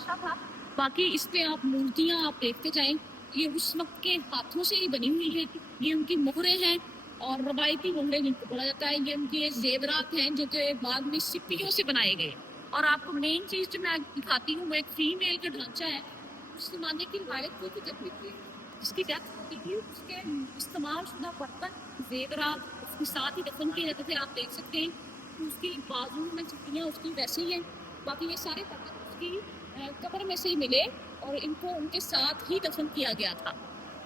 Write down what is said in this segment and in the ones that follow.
नक्शा था। बाकी इस पे आप मूर्तियां आप देखते जाएं, ये उस वक्त के हाथों से ही बनी हुई है। ये उनकी मोहरे हैं और रवायती मोहरे जिनको बोला जाता है। ये उनके जेवरात हैं जो कि बाद में सिप्पियों से बनाए गए। और आपको मेन चीज जो मैं दिखाती हूँ वो एक फीमेल का ढांचा है। उस जमाने की रिवायत थी कि जब भी उसकी डेथ होती थी उसके इस्तेमाल शुदा बर्तन जेवरात उसके साथ ही दफन किए जाते थे। आप देख सकते हैं कि उसकी बाजू में चुट्टियाँ उसकी वैसे ही हैं। बाकी ये सारे बर्तन उसकी कब्र में से ही मिले और इनको उनके साथ ही दफन किया गया था।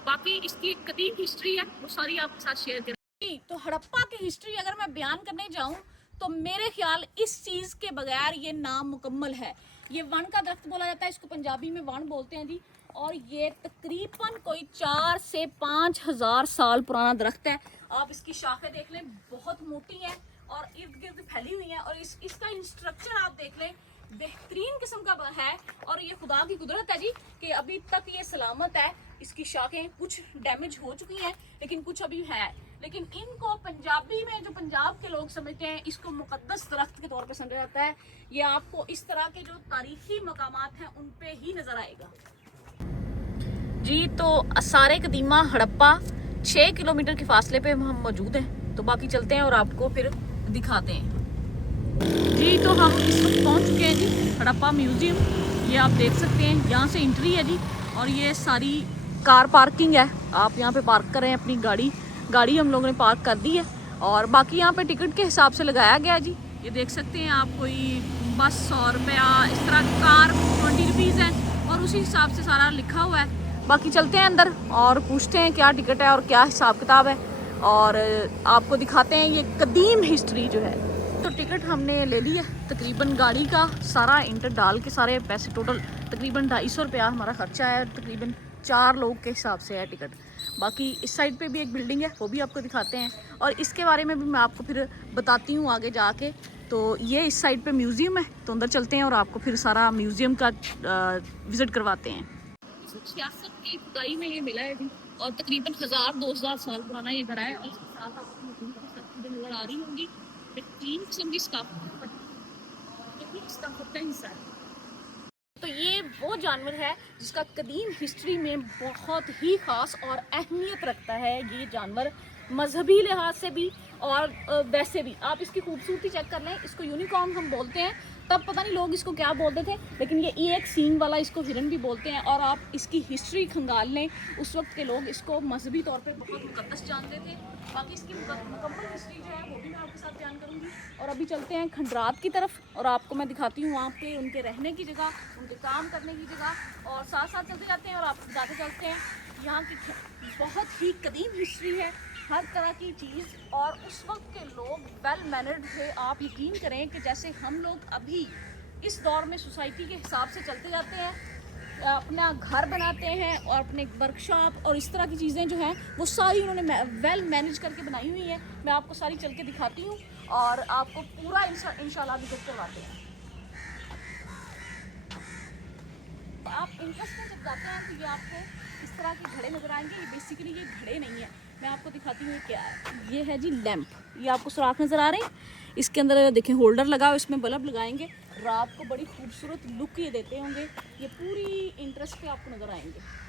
बाकी इसकी एक कदीम हिस्ट्री है, वो सारी आपके साथ शेयर करें। तो हड़प्पा की हिस्ट्री अगर मैं बयान करने जाऊं तो मेरे ख्याल इस चीज के बगैर ये नामुकम्मल है। ये वन का दरख्त बोला जाता है, इसको पंजाबी में वन बोलते हैं जी। और ये तकरीबन कोई 4 से 5 हजार साल पुराना दरख्त है। आप इसकी शाखें देख लें, बहुत मोटी हैं और इर्द गिर्द फैली हुई हैं। और इसका स्ट्रक्चर आप देख लें, बेहतरीन किस्म का है। और ये खुदा की कुदरत है जी कि अभी तक ये सलामत है। इसकी शाखें कुछ डैमेज हो चुकी हैं लेकिन कुछ अभी है। लेकिन इनको पंजाबी में जो पंजाब के लोग समझते हैं, इसको मुकद्दस दरख्त के तौर पे समझा जाता है। ये आपको इस तरह के जो तारीखी मकामात हैं उन पे ही नजर आएगा जी। तो आसारे कदीमा हड़प्पा 6 किलोमीटर के फासले पे हम मौजूद हैं। तो बाकी चलते हैं और आपको फिर दिखाते हैं जी। तो हम इस वक्त पहुंच चुके हैं जी हड़प्पा म्यूजियम। ये आप देख सकते हैं, यहाँ से एंट्री है जी। और ये सारी कार पार्किंग है, आप यहाँ पे पार्क करें अपनी गाड़ी हम लोगों ने पार्क कर दी है। और बाकी यहाँ पे टिकट के हिसाब से लगाया गया जी। ये देख सकते हैं आप, कोई बस 100 रुपया, इस तरह कार 20 रुपीज़ है और उसी हिसाब से सारा लिखा हुआ है। बाकी चलते हैं अंदर और पूछते हैं क्या टिकट है और क्या हिसाब किताब है और आपको दिखाते हैं ये कदीम हिस्ट्री जो है। तो टिकट हमने ले लिया, तकरीबन गाड़ी का सारा इंटर डाल के सारे पैसे टोटल तकरीबन 250 रुपया हमारा खर्चा है। तकरीबन 4 लोग के हिसाब से है टिकट। बाकी इस साइड पे भी एक बिल्डिंग है, वो भी आपको दिखाते हैं और इसके बारे में भी मैं आपको फिर बताती हूँ आगे जाके। तो ये इस साइड पे म्यूज़ियम है, तो अंदर चलते हैं और आपको फिर सारा म्यूज़ियम का विज़िट करवाते हैं। 1966 की खुदाई में ये मिला है जी और तकरीबन 1000-2000 साल पुराना ये घर है। और इसके साथ आपको नजर आ रही होंगी 3 किस्म की स्काफर का हिस्सा है। तो ये वो जानवर है जिसका कदीम हिस्ट्री में बहुत ही ख़ास और अहमियत रखता है। ये जानवर मजहबी लिहाज से भी और वैसे भी। आप इसकी खूबसूरती चेक कर लें, इसको यूनिकॉर्न हम बोलते हैं। तब पता नहीं लोग इसको क्या बोलते थे, लेकिन ये एक सींग वाला इसको हिरन भी बोलते हैं। और आप इसकी हिस्ट्री खंगाल लें, उस वक्त के लोग इसको मजहबी तौर पे बहुत मुकद्दस जानते थे। बाकी इसकी मुकम्मल हिस्ट्री जो है वो भी मैं आपके साथ बयान करूँगी। और अभी चलते हैं खंडरात की तरफ और आपको मैं दिखाती हूँ वहाँ पे उनके रहने की जगह, उनके काम करने की जगह। और साथ साथ चलते जाते हैं और आपको बताते चलते हैं यहाँ की बहुत ही कदीम हिस्ट्री है, हर तरह की चीज़। और उस वक्त के लोग वेल मैनर्ड थे। आप यकीन करें कि जैसे हम लोग अभी इस दौर में सोसाइटी के हिसाब से चलते जाते हैं, अपना घर बनाते हैं और अपने वर्कशॉप और इस तरह की चीज़ें जो हैं वो सारी उन्होंने वेल मैनेज करके बनाई हुई है। मैं आपको सारी चल के दिखाती हूँ और आपको पूरा इंशाल्लाह विजिट करवाते हैं। आप इंटरेस्ट में जब जाते हैं तो ये आपको इस तरह के घड़े नजर आएंगे। ये बेसिकली ये घड़े नहीं है, मैं आपको दिखाती हूँ क्या है। ये है जी लैंप, ये आपको सुराख नज़र आ रहे हैं, इसके अंदर देखें होल्डर लगा हो, इसमें बल्ब लगाएंगे, रात को बड़ी खूबसूरत लुक ये देते होंगे। ये पूरी इंटरेस्ट पे आपको नज़र आएंगे।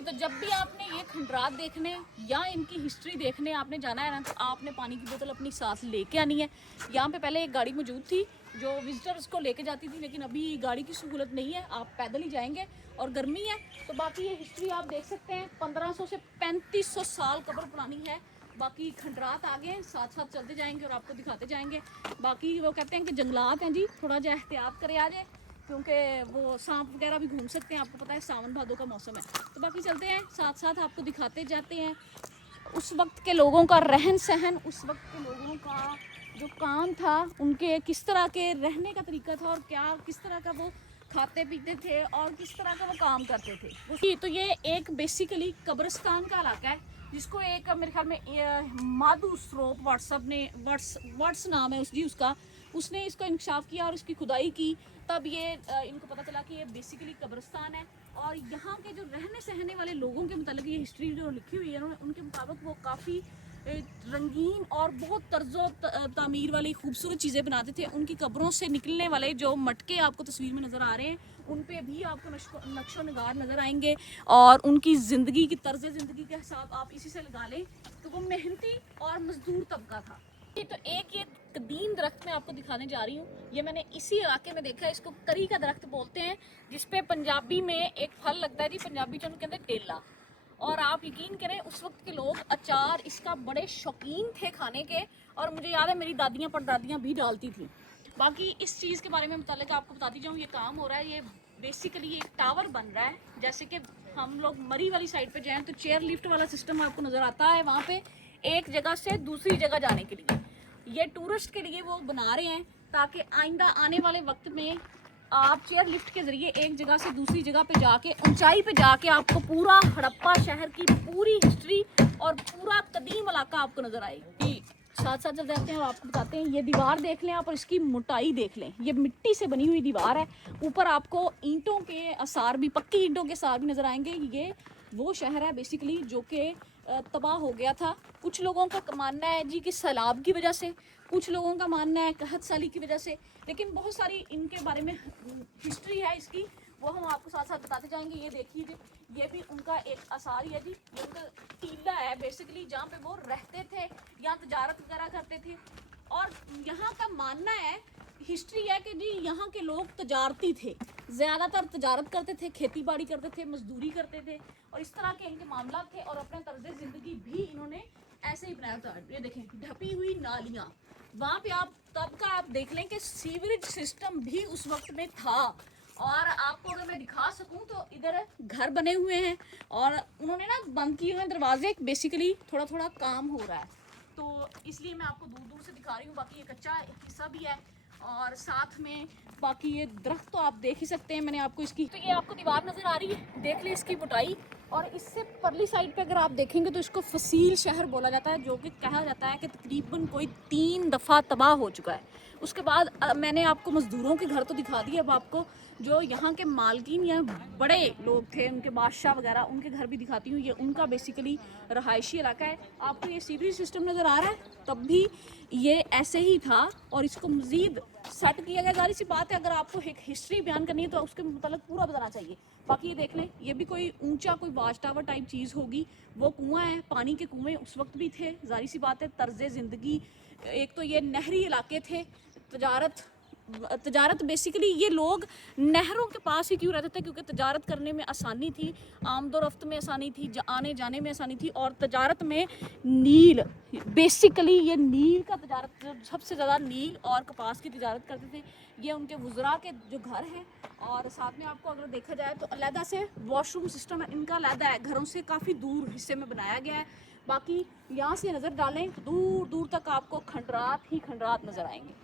तो जब भी आपने ये खंडरात देखने या इनकी हिस्ट्री देखने आपने जाना है ना, तो आपने पानी की बोतल अपनी साथ लेके आनी है। यहाँ पे पहले एक गाड़ी मौजूद थी जो विजिटर्स को लेके जाती थी, लेकिन अभी गाड़ी की सहूलत नहीं है, आप पैदल ही जाएंगे और गर्मी है। तो बाकी ये हिस्ट्री आप देख सकते हैं 1500 से 3500 साल कब्र पुरानी है। बाकी खंडरात आगे हैं, साथ साथ चलते जाएंगे और आपको दिखाते जाएंगे। बाकी वो कहते हैं कि जंगलात हैं जी, थोड़ा जा एहतियात करे आ जाए क्योंकि वो सांप वगैरह भी घूम सकते हैं। आपको पता है सावन भादों का मौसम है। तो बाकी चलते हैं, साथ साथ आपको दिखाते जाते हैं उस वक्त के लोगों का रहन सहन, उस वक्त के लोगों का जो काम था, उनके किस तरह के रहने का तरीका था और क्या किस तरह का वो खाते पीते थे और किस तरह का वो काम करते थे। तो ये एक बेसिकली कब्रिस्तान का इलाका है जिसको एक मेरे ख्याल में माधु स्रोप व्हाट्सअप ने वर्ड्स नाम है उसका, उसने इसको इंकशाफ किया और इसकी खुदाई की। तब ये इनको पता चला कि ये बेसिकली कब्रिस्तान है। और यहाँ के जो रहने सहने वाले लोगों के मतलब ये हिस्ट्री जो लिखी हुई है उनके मुताबिक वो काफ़ी रंगीन और बहुत तर्ज़ो तामीर वाली खूबसूरत चीज़ें बनाते थे। उनकी कब्रों से निकलने वाले जो मटके आपको तस्वीर में नज़र आ रहे हैं, उन पे भी आपको नक्शो नगार नज़र आएंगे। और उनकी ज़िंदगी की तर्ज़ ज़िंदगी का हिसाब आप इसी से लगा लें तो वो मेहनती और मजदूर तबका था। तो एक ये कदीम दरख्त मैं आपको दिखाने जा रही हूँ। ये मैंने इसी इलाके में देखा है, इसको करी का दरख्त बोलते हैं, जिसपे पंजाबी में एक फल लगता है जी, पंजाबी जो उनके अंदर टेला। और आप यकीन करें उस वक्त के लोग अचार इसका बड़े शौकीन थे खाने के, और मुझे याद है मेरी दादियाँ परदादियाँ भी डालती थी। बाकी इस चीज़ के बारे में मुतालिक आपको बताती जाऊँ, ये काम हो रहा है, ये बेसिकली एक टावर बन रहा है। जैसे कि हम लोग मरी वाली साइड पे जाएं तो चेयर लिफ्ट वाला सिस्टम आपको नज़र आता है, वहाँ पे एक जगह से दूसरी जगह जाने के लिए ये टूरिस्ट के लिए वो बना रहे हैं, ताकि आइंदा आने वाले वक्त में आप चेयर लिफ्ट के ज़रिए एक जगह से दूसरी जगह पे जाके ऊंचाई पे जाके आपको पूरा हड़प्पा शहर की पूरी हिस्ट्री और पूरा कदीम इलाका आपको नज़र आएगी। साथ साथ चल जाते हैं और आपको बताते हैं, ये दीवार देख लें आप और इसकी मोटाई देख लें। ये मिट्टी से बनी हुई दीवार है, ऊपर आपको ईंटों के आसार भी, पक्की ईंटों के आसार भी नज़र आएंगे। ये वो शहर है बेसिकली जो कि तबाह हो गया था। कुछ लोगों का मानना है जी कि सैलाब की वजह से, कुछ लोगों का मानना है कहत साली की वजह से, लेकिन बहुत सारी इनके बारे में हिस्ट्री है इसकी, वो हम आपको साथ साथ बताते जाएंगे। ये देखिए जी, ये भी उनका एक आसार है जी, ये उनका टीला है बेसिकली, जहाँ पे वो रहते थे या तजारत वगैरह करते थे। और यहाँ का मानना है, हिस्ट्री है कि जी यहाँ के लोग तजारती थे, ज़्यादातर तजारत करते थे, खेती बाड़ी करते थे, मजदूरी करते थे, और इस तरह के इनके मामला थे। और अपने तर्ज ज़िंदगी भी इन्होंने ऐसे ही बनाया था। ये देखें ढपी हुई नालियाँ, वहाँ पे आप तब का आप देख लें कि सीवरेज सिस्टम भी उस वक्त में था। और आपको अगर मैं दिखा सकूं तो इधर घर बने हुए हैं और उन्होंने ना बंद किए हुए हैं दरवाजे, बेसिकली थोड़ा थोड़ा काम हो रहा है, तो इसलिए मैं आपको दूर दूर से दिखा रही हूँ। बाकी ये कच्चा हिस्सा भी है और साथ में बाकी ये दरख्त तो आप देख ही सकते हैं। मैंने आपको इसकी, तो ये आपको दीवार नज़र आ रही है, देख लें इसकी मोटाई। और इससे परली साइड पे अगर आप देखेंगे तो इसको फसील शहर बोला जाता है, जो कि कहा जाता है कि तकरीबन कोई 3 दफ़ा तबाह हो चुका है। उसके बाद मैंने आपको मज़दूरों के घर तो दिखा दिए, अब आपको जो यहाँ के मालकिन या बड़े लोग थे, उनके बादशाह वगैरह, उनके घर भी दिखाती हूँ। ये उनका बेसिकली रहायशी इलाका है। आपको ये सीवरेज सिस्टम नज़र आ रहा है, तब भी ये ऐसे ही था और इसको मज़ीद सेट किया गया। जारी सी बात है, अगर आपको एक हिस्ट्री बयान करनी है तो उसके मतलब पूरा बताना चाहिए। बाकी ये देख लें, ये भी कोई ऊंचा कोई वाच टावर टाइप चीज़ होगी। वो कुआं है, पानी के कुएं उस वक्त भी थे। जारी सी बात है, तर्ज ज़िंदगी, एक तो ये नहरी इलाके थे, तजारत बेसिकली ये लोग नहरों के पास ही क्यों रहते थे, क्योंकि तजारत करने में आसानी थी, आमदोरफ्त में आसानी थी, आने जाने में आसानी थी। और तजारत में नील, बेसिकली ये नील का तजारत, सबसे ज़्यादा नील और कपास की तजारत करते थे। ये उनके वज़रा के जो घर हैं, और साथ में आपको अगर देखा जाए तो अलहदा से वॉशरूम सिस्टम है इनका, अलहदा है, घरों से काफ़ी दूर हिस्से में बनाया गया है। बाकी यहाँ से नज़र डालें तो दूर दूर तक आपको खंडरात ही खंडरात नज़र आएंगे।